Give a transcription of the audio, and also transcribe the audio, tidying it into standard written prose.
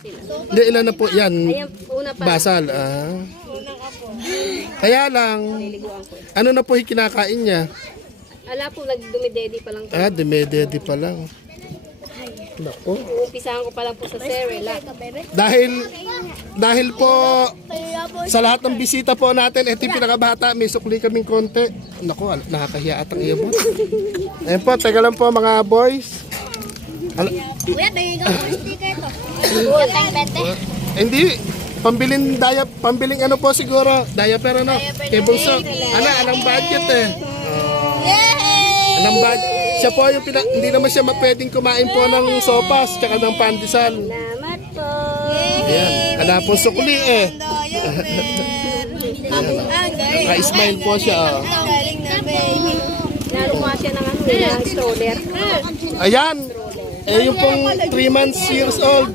Hindi, ilan na po yan? Ayan, una pa. Basal. Kaya lang, Niliguan ko. ano na po yung kinakain niya? Ala po, nagdumidedi pa lang po. Dumedede pa lang. Nako. Uumpisahan ko pa lang po sa Cerelac. Dahil po sa lahat ng bisita po natin, ito yung pinakabata, may sukli kaming konti. Nako, nakakahiya atang iyabot. Ayun po, teka lang po mga boys. Kuya, tingin ka po sticker ito. Kuya, tayong 20. Hindi, pambiling ano po siguro, diaper ano, kay Bunso. Anong budget eh. Yay! Anong budget? Siya po yung hindi naman siya pwedeng kumain po ng sopas, tsaka ng pandesal. Salamat po. Ayan, wala po sukli eh. Naka-smile po siya. Oh. Galing na, baby. Nalukuha siya ng ano, ng stroller. Ayan, yung pong 3 months years old.